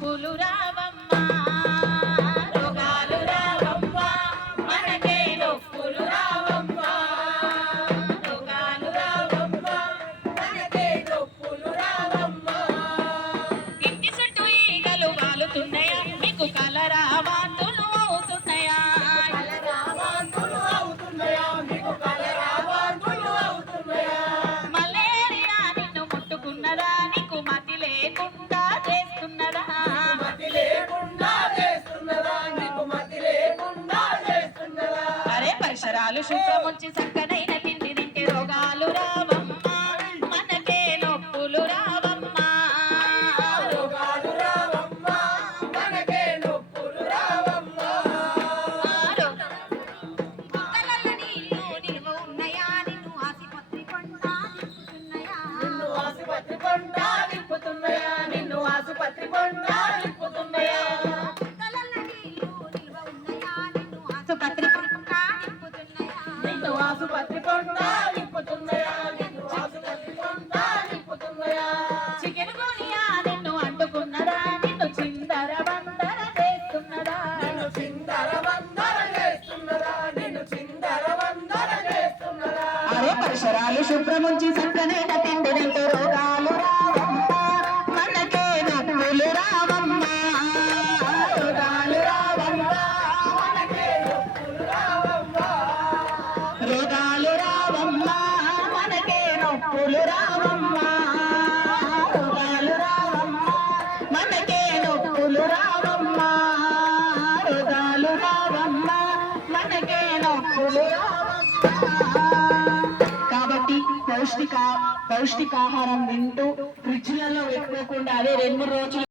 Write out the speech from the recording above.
నొప్పులు రోగాలు శుభ్రముంచి చక్కనైన తిండి తింటే రోగాలు రావమ్మ. ఆసుపత్రి కొంటా నింపుతున్నాయా నిన్ను ఆసుపత్రి కొంటా నింపుతున్నాయా చికెన్ గునియా నిన్ను అంటుకున్నదా? నిన్ను చిందర వందర చేస్తున్నదా? నిన్ను చిందర వందర చేస్తున్నదా? నిన్ను చిందర వందర చేస్తున్నదా? అరే పరిసరాలు శుభ్రముంచి చక్కనైన తిండి రోగాలు రావమ్మా. మనకే నొప్పులు రావమ్మా. రోగాలు రావమ్మా. మనకే నొప్పులు రావమ్మా రోగాలు రావమ్మా మనకే నొప్పులు రావమ్మా రోగాలు రావమ్మా మనకే నొప్పులు కాబట్టి పౌష్టిక పౌష్టికాహారం తింటూ ఫ్రిడ్జ్లలో పెట్టుకోకుండా అదే రెండు మూడు రోజులు